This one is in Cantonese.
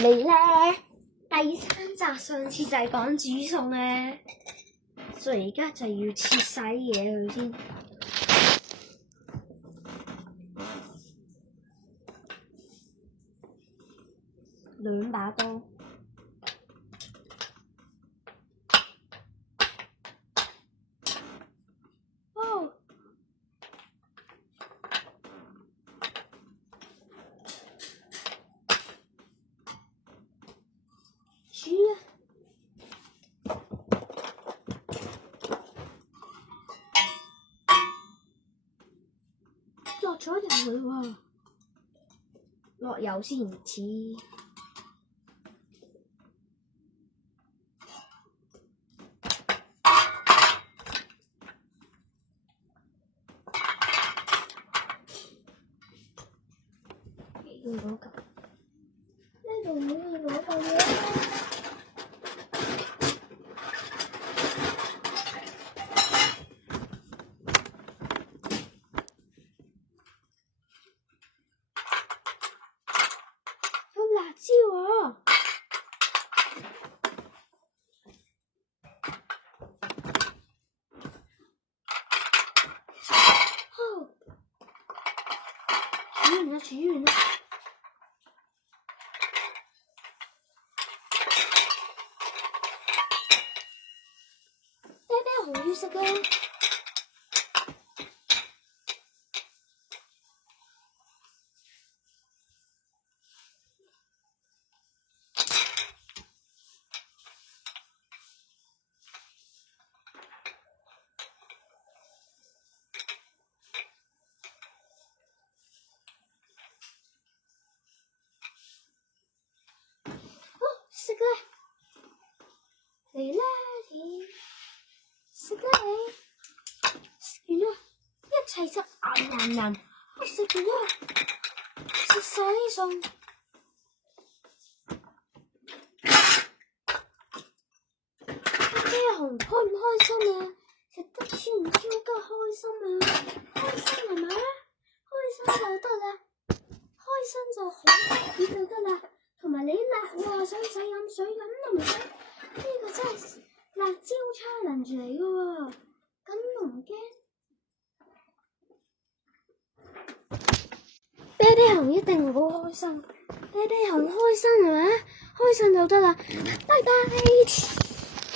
你咧第三集上次就係講煮餸咧，所以而家就要切晒啲嘢佢先。兩把刀。哦。煮啊！落咗油佢喎，落油先似。要攞嚿，呢度冇要攞嚿嘢。辣椒喎，好，煮完啦，煮完啦。啤啤熊要食啦。食啦，嚟啦你，食啦你，食完啦，一齊執啱，我食完啦，食晒啲餸。啤啤熊開唔開心啊？食得超唔超得開心啊？開心係嘛？開心就得啦，開心就好得意就得啦。同埋你辣喎，使唔使飲水？飲都唔使。呢個真係辣椒 challenge 嚟嘅喎，咁都唔驚。啤啤熊一定好開心，啤啤熊開心係咪？開心就得啦，拜拜。